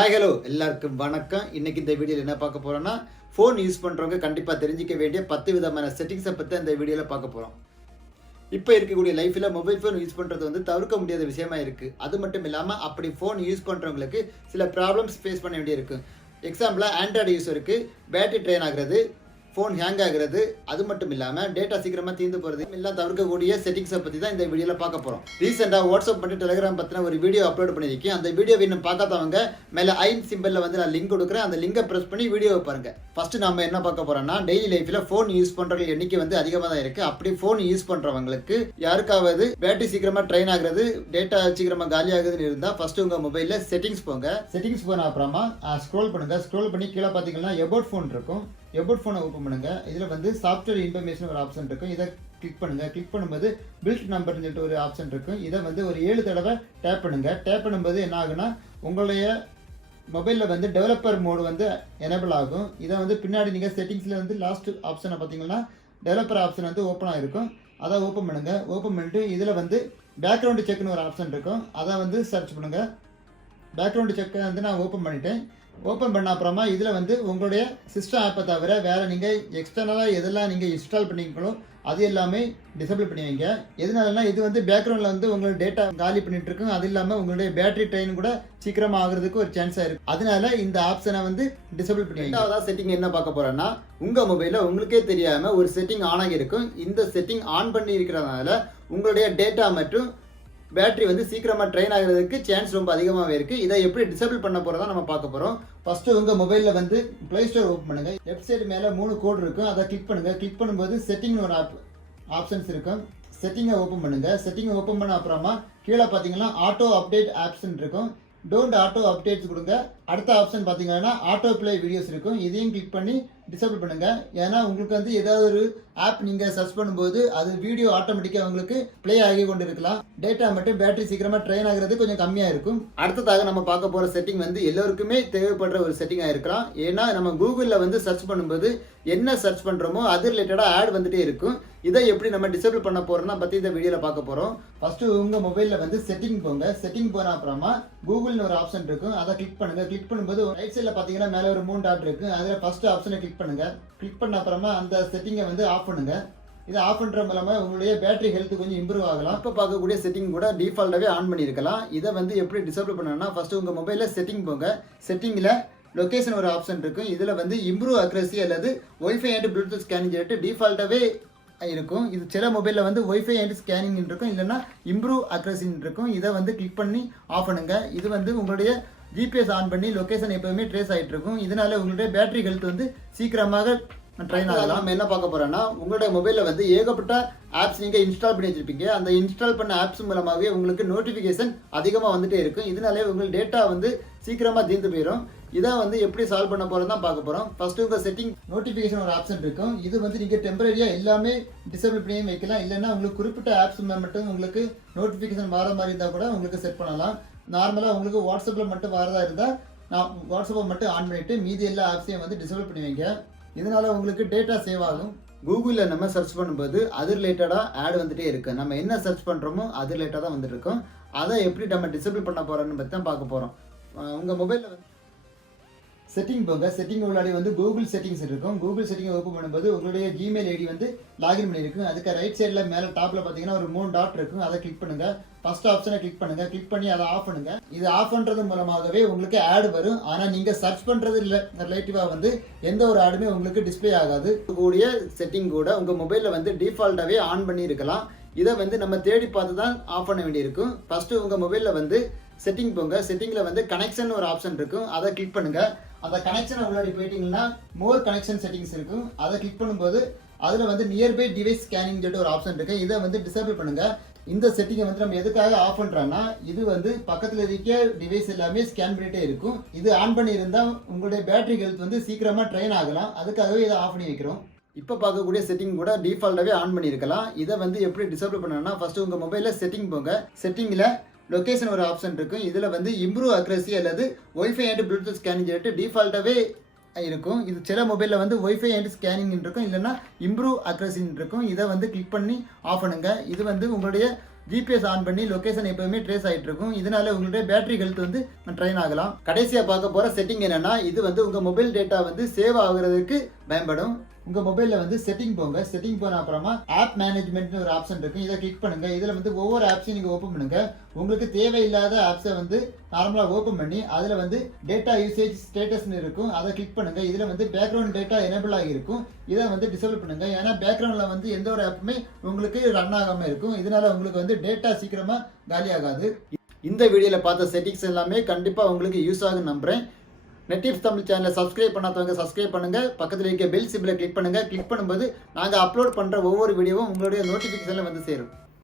Hi hello எல்லாருக்கும் வணக்கம். இன்னைக்கு இந்த வீடியோவில் என்ன பார்க்க போகிறோன்னா, ஃபோன் யூஸ் பண்ணுறவங்க கண்டிப்பாக தெரிஞ்சிக்க வேண்டிய 10 விதமான செட்டிங்ஸை பற்றி அந்த வீடியோவில் பார்க்க போகிறோம். இப்போ இருக்கக்கூடிய லைஃப்பில் மொபைல் ஃபோன் யூஸ் பண்ணுறது வந்து தவிர்க்க முடியாத விஷயமா இருக்குது. அது மட்டும் இல்லாமல் அப்படி ஃபோன் யூஸ் பண்ணுறவங்களுக்கு சில ப்ராப்ளம்ஸ் ஃபேஸ் பண்ண வேண்டியிருக்கு. எக்ஸாம்பிளாக ஆண்ட்ராய்டு யூஸருக்கு பேட்டரி ட்ரெயின் ஆகிறது, ஃபோன் ஹேங் ஆகிறது, அது மட்டும் இல்லாமல் டேட்டா சீக்கிரமாக தீர்ந்து போகிறது எல்லாம் தவிர்க்கக்கூடிய செட்டிங்ஸை பற்றி தான் இந்த வீடியோவில் பார்க்க போகிறோம். ரீசெண்டாக வாட்ஸ்அப் பண்ணி டெலிகிராம் பற்றின ஒரு வீடியோ அப்லோட் பண்ணியிருக்கேன். அந்த வீடியோவை இன்னும் பார்க்காதவங்க மேலே சிம்பிளில் வந்து நான் லிங்க் கொடுக்குறேன். அந்த லிங்கை ப்ரெஸ் பண்ணி வீடியோவை பாருங்கள். ஃபஸ்ட்டு நம்ம என்ன பார்க்க போகிறோம்னா, டெய்லி லைஃப்பில் ஃபோன் யூஸ் பண்ணுறவங்க எண்ணிக்கை வந்து அதிகமாக தான் இருக்குது. அப்படி ஃபோன் யூஸ் பண்ணுறவங்களுக்கு யாருக்காவது பேட்டரி சீக்கிரமாக ட்ரெயின் ஆகுறது, டேட்டா சீக்கிரமாக காலி ஆகுதுன்னு இருந்தால் ஃபஸ்ட்டு உங்கள் மொபைலில் செட்டிங்ஸ் போங்க. செட்டிங்ஸ் போன அப்புறமா ஸ்க்ரோல் பண்ணுங்கள். ஸ்க்ரோல் பண்ணி கீழே பார்த்தீங்கன்னா எபோட் ஃபோன் இருக்கும். எபோட் ஃபோனை ஓப்பன் பண்ணுங்கள். இதில் வந்து சாஃப்ட்வேர் இன்ஃபர்மேஷன் ஒரு ஆப்ஷன் இருக்கும். இதை கிளிக் பண்ணுங்கள். கிளிக் பண்ணும்போது பில்ட் நம்பர்னு சொல்லிட்டு ஒரு ஆப்ஷன் இருக்கும். இதை வந்து ஒரு 7 தடவை டேப் பண்ணுங்கள். டேப் பண்ணும்போது என்ன ஆகுனா, உங்களுடைய மொபைலில் வந்து டெவலப்பர் மோடு வந்து எனேபிள் ஆகும். இதை வந்து பின்னாடி நீங்கள் செட்டிங்ஸில் வந்து லாஸ்ட் ஆப்ஷனை பார்த்தீங்கன்னா டெவலப்பர் ஆப்ஷன் வந்து ஓப்பன் ஆகிருக்கும். அதை ஓப்பன் பண்ணுங்கள். ஓப்பன் பண்ணிட்டு இதில் வந்து பேக்ரவுண்டு செக்னு ஒரு ஆப்ஷன் இருக்கும். அதை வந்து சர்ச் பண்ணுங்கள். பேக்ரவுண்டு செக்கை வந்து நான் ஓப்பன் பண்ணிட்டேன். ஓப்பன் பண்ண அப்புறமா இதில் வந்து உங்களுடைய சிஸ்டம் ஆப்பை தவிர வேறு நீங்கள் எக்ஸ்டர்னலாக எதெல்லாம் நீங்கள் இன்ஸ்டால் பண்ணிங்களோ அது எல்லாமே டிசபிள் பண்ணி வைங்க. எதனாலனா இது வந்து பேக்ரவுண்டில் வந்து உங்களோட டேட்டா காலி பண்ணிட்டு இருக்கும். அது இல்லாமல் உங்களுடைய பேட்டரி ட்ரெயின் கூட சீக்கிரமாக ஆகுறதுக்கு ஒரு சான்ஸாக இருக்குது. அதனால இந்த ஆப்ஷனை வந்து டிசபிள் பண்ணி வைங்க. அதாவது செட்டிங் என்ன பார்க்க போகிறேன்னா, உங்கள் மொபைலில் உங்களுக்கே தெரியாமல் ஒரு செட்டிங் ஆன் ஆகியிருக்கும். இந்த செட்டிங் ஆன் பண்ணி இருக்கிறதுனால உங்களுடைய டேட்டா மற்றும் பேட்டரி வந்து சீக்கிரமாக ட்ரெயின் ஆகிறதுக்கு சான்ஸ் ரொம்ப அதிகமாகவே இருக்குது. இதை எப்படி டிசபிள் பண்ண போகிறதா நம்ம பார்க்க போகிறோம். ஃபஸ்ட்டு உங்கள் மொபைலில் வந்து ப்ளே ஸ்டோர் ஓப்பன் பண்ணுங்கள். லெஃப்ட் சைடு மேலே 3 கோடு இருக்கும். அதை கிளிக் பண்ணுங்கள். கிளிக் பண்ணும்போது செட்டிங்னு ஒரு ஆப்ஷன்ஸ் இருக்கும். செட்டிங்கை ஓப்பன் பண்ணுங்கள். செட்டிங்கை ஓப்பன் பண்ண அப்புறமா கீழே பார்த்தீங்கன்னா ஆட்டோ அப்டேட் ஆப்ஷன் இருக்கும். டோன்ட் ஆட்டோ அப்டேட்ஸ் கொடுங்க. அடுத்த ஆப்ஷன் பார்த்தீங்கன்னா ஆட்டோ ப்ளே வீடியோஸ் இருக்கும். இதையும் கிளிக் பண்ணி டிசபிள் பண்ணுங்கள். ஏன்னா உங்களுக்கு வந்து ஏதாவது ஒரு ஆப் நீங்கள் சர்ச் பண்ணும்போது அது வீடியோ ஆட்டோமேட்டிக்காக உங்களுக்கு ப்ளே ஆகி கொண்டு இருக்கலாம். டேட்டா மட்டும் பேட்டரி சீக்கிரமாக ட்ரெயின் ஆகிறது கொஞ்சம் கம்மியாக இருக்கும். அடுத்ததாக நம்ம பார்க்க போகிற செட்டிங் வந்து எல்லோருக்குமே தேவைப்படுற ஒரு செட்டிங்காக இருக்கலாம். ஏன்னா நம்ம கூகுளில் வந்து சர்ச் பண்ணும்போது என்ன சர்ச் பண்ணுறோமோ அது ரிலேட்டடாக ஆட் வந்துகிட்டே இருக்கும். இதை எப்படி நம்ம டிசபிள் பண்ண போகிறோம்னா பற்றி இந்த வீடியோவில் பார்க்க போகிறோம். ஃபஸ்ட்டு உங்கள் மொபைலில் வந்து செட்டிங் போங்க. செட்டிங் போன அப்புறமா கூகுள்னு ஒரு ஆப்ஷன் இருக்கும். அதை கிளிக் பண்ணுங்கள். கிளிக் பண்ணும்போது ரைட் சைடில் பார்த்தீங்கன்னா மேலே ஒரு 3 டாட் இருக்குது. அதில் ஃபஸ்ட்டு ஆப்ஷனை கிளிக் பண்ணுங்கள். கிளிக் பண்ண அப்புறமா அந்த செட்டிங்கை வந்து ஆஃப் பண்ணுங்கள். இதை ஆஃப் பண்ணுற மூலமாக உங்களுடைய பேட்டரி ஹெல்த் கொஞ்சம் இம்ப்ரூவ் ஆகலாம். இப்போ பார்க்கக்கூடிய செட்டிங் கூட டிஃபால்ட்டாகவே ஆன் பண்ணியிருக்கலாம். இதை வந்து எப்படி டிசபிள் பண்ணணும்னா, ஃபஸ்ட்டு உங்கள் மொபைலில் செட்டிங் போங்க. செட்டிங்கில் லொக்கேஷன் ஒரு ஆப்ஷன் இருக்கும். இதில் வந்து இம்ப்ரூவ் அக்ரஸி அல்லது ஒய்ஃபை அண்ட் ப்ளூடூத் ஸ்கேனிங் சொல்லிட்டு டிஃபால்ட்டாகவே இருக்கும். இது சில மொபைலில் வந்து ஒய்ஃபை அண்ட் ஸ்கேனிங் இருக்கும், இல்லைன்னா இம்ப்ரூவ் அக்ரஸின்னு இருக்கும். இதை வந்து கிளிக் பண்ணி ஆஃப் பண்ணுங்க. இது வந்து உங்களுடைய ஜிபிஎஸ் ஆன் பண்ணி லொக்கேஷன் எப்போவுமே ட்ரேஸ் ஆகிட்டு இருக்கும். இதனால உங்களுடைய பேட்டரி ஹெல்த் வந்து சீக்கிரமாக ட்ரெயின் ஆகலாம். நம்ம என்ன பார்க்க போறோம்னா, உங்களுடைய மொபைலில் வந்து ஏகப்பட்ட ஆப்ஸ் நீங்கள் இன்ஸ்டால் பண்ணி வச்சிருப்பீங்க. அந்த இன்ஸ்டால் பண்ண ஆப்ஸ் மூலமாகவே உங்களுக்கு நோட்டிஃபிகேஷன் அதிகமாக வந்துட்டே இருக்கும். இதனாலே உங்கள் டேட்டா வந்து சீக்கிரமாக தீர்ந்து போயிடும். இதை வந்து எப்படி சால்வ் பண்ண போகிறோம் தான் பார்க்க போகிறோம். ஃபர்ஸ்ட் உங்கள் செட்டிங் நோட்டிஃபிகேஷன் ஒரு ஆப்ஷன் இருக்கும். இது வந்து நீங்கள் டெம்பரரியாக எல்லாமே டிசபிள் பண்ணி வைக்கலாம். இல்லைன்னா உங்களுக்கு குறிப்பிட்ட ஆப்ஸ் மட்டும் உங்களுக்கு நோட்டிஃபிகேஷன் வர மாதிரி இருந்தால் கூட உங்களுக்கு செட் பண்ணலாம். நார்மலாக உங்களுக்கு வாட்ஸ்அப்பில் மட்டும் வரதா இருந்தால் நான் வாட்ஸ்அப்பை மட்டும் ஆன் பண்ணிவிட்டு மீதி எல்லா ஆப்ஸையும் வந்து டிசபிள் பண்ணி வைங்க. இதனால் உங்களுக்கு டேட்டா சேவ் ஆகும். கூகுளில் நம்ம சர்ச் பண்ணும்போது அது ரிலேட்டடாக ஆட் வந்துகிட்டே இருக்குது. நம்ம என்ன சர்ச் பண்ணுறோமோ அது ரிலேட்டடாக தான் வந்துட்டு இருக்கோம். அதை எப்படி நம்ம டிசபிள் பண்ண போகிறோன்னு பற்றி தான் பார்க்க போகிறோம். உங்கள் மொபைலில் வந்து செட்டிங் போங்க. செட்டிங் உள்ளாடி வந்து கூகுள் செட்டிங்ஸ் இருக்கும். கூகுள் செட்டிங்கை ஓப்பன் பண்ணும்போது உங்களுடைய ஜிமெயில் ஐடி வந்து லாகின் பண்ணியிருக்கும். அதுக்கு ரைட் சைடில் மேலே டாப்பில் பார்த்தீங்கன்னா ஒரு 3 டாட் இருக்கும். அதை கிளிக் பண்ணுங்கள். ஃபர்ஸ்ட் ஆப்ஷனை கிளிக் பண்ணுங்கள். கிளிக் பண்ணி அதை ஆஃப் பண்ணுங்கள். இது ஆஃப் பண்ணுறது மூலமாகவே உங்களுக்கு ஆட் வரும். ஆனால் நீங்கள் சர்ச் பண்ணுறது ரிலேட்டிவாக வந்து எந்த ஒரு ஆடுமே உங்களுக்கு டிஸ்பிளே ஆகாது. கூடிய செட்டிங் கூட உங்கள் மொபைலில் வந்து டிஃபால்ட்டாகவே ஆன் பண்ணி இருக்கலாம். இதை வந்து நம்ம தேடி பார்த்து தான் ஆஃப் பண்ண வேண்டியிருக்கும். ஃபஸ்ட்டு உங்கள் மொபைலில் வந்து செட்டிங் போங்க. செட்டிங்கில் வந்து கனெக்ஷன் ஒரு ஆப்ஷன் இருக்கும். அதை கிளிக் பண்ணுங்கள். அந்த கனெக்ஷனை உள்ளாடி போயிட்டீங்கன்னா மோர் கனெக்ஷன் செட்டிங்ஸ் இருக்கும். அதை கிளிக் பண்ணும்போது அதில் வந்து நியர்பை டிவைஸ் ஸ்கேனிங் சொல்லிட்டு ஒரு ஆப்ஷன் இருக்குது. இதை வந்து டிசேபிள் பண்ணுங்கள். இந்த செட்டிங்கை வந்து நம்ம எதுக்காக ஆஃப் பண்ணுறோன்னா, இது வந்து பக்கத்தில் இருக்க டிவைஸ் எல்லாமே ஸ்கேன் பண்ணிகிட்டே இருக்கும். இது ஆன் பண்ணியிருந்தால் உங்களுடைய பேட்டரி ஹெல்த் வந்து சீக்கிரமாக ட்ரெயின் ஆகலாம். அதுக்காகவே இதை ஆஃப் பண்ணி வைக்கிறோம். இப்போ பார்க்கக்கூடிய செட்டிங் கூட டிஃபால்ட்டாகவே ஆன் பண்ணியிருக்கலாம். இதை வந்து எப்படி டிசேபிள் பண்ணணும்னா, ஃபஸ்ட்டு உங்கள் மொபைலில் செட்டிங் போங்க. செட்டிங்கில் லொக்கேஷன் ஒரு ஆப்ஷன் இருக்கும். இதில் வந்து இம்ப்ரூவ் அக்ரஸி அல்லது ஒய்ஃபை அண்ட் ப்ளூடூத் ஸ்கேனிங் சொல்லிட்டு டிஃபால்ட்டாகவே இருக்கும். இது சில மொபைலில் வந்து ஒய்ஃபை அண்ட் ஸ்கேனிங் இருக்கும், இல்லைன்னா இம்ப்ரூவ் அக்ரஸின்னு இருக்கும். இதை வந்து கிளிக் பண்ணி ஆஃப் பண்ணுங்க. இது வந்து உங்களுடைய ஜிபிஎஸ் ஆன் பண்ணி லொகேஷன் எப்பவுமே ட்ரேஸ் ஆகிட்டு இருக்கும். இதனால உங்களுடைய பேட்டரி ஹெல்த் வந்து ட்ரெயின் ஆகலாம். கடைசியாக பார்க்க போகிற செட்டிங் என்னன்னா, இது வந்து உங்கள் மொபைல் டேட்டா வந்து சேவ் ஆகுறதுக்கு பயன்படும். உங்கள் மொபைலில் வந்து செட்டிங் போங்க. செட்டிங் போன அப்புறமா ஆப் மேனேஜ்மெண்ட்னு ஒரு ஆப்ஷன் இருக்கும். இதை கிளிக் பண்ணுங்க. இதில் வந்து ஒவ்வொரு ஆப்ஸையும் நீங்கள் ஓப்பன் பண்ணுங்க. உங்களுக்கு தேவையில்லாத ஆப்ஸை வந்து நார்மலாக ஓப்பன் பண்ணி அதில் வந்து டேட்டா யூசேஜ் ஸ்டேட்டஸ்னு இருக்கும். அதை கிளிக் பண்ணுங்க. இதில் வந்து பேக்ரவுண்ட் டேட்டா எனேபிள் ஆகியிருக்கும். இதை வந்து டிசேபிள் பண்ணுங்க. ஏன்னா பேக்ரவுண்டில் வந்து எந்த ஒரு ஆப்புமே உங்களுக்கு ரன் ஆகாமல் இருக்கும். இதனால உங்களுக்கு வந்து டேட்டா சீக்கிரமாக காலியாகாது. இந்த வீடியோவில் பார்த்த செட்டிங்ஸ் எல்லாமே கண்டிப்பாக உங்களுக்கு யூஸ் ஆகும் நம்புகிறேன். நெட்டிப்ஸ் தமிழ் சேனலை சப்ஸ்கிரைப் பண்ணாதவங்க சப்ஸ்கிரைப் பண்ணுங்கள். பக்கத்தில் இருக்க பெல் சிம்பிளை கிளிக் பண்ணுங்கள். கிளிக் பண்ணும்போது நாங்கள் அப்லோட் பண்ணுற ஒவ்வொரு வீடியோவும் உங்களுடைய நோட்டிஃபிகேஷனில் வந்து சேரும்.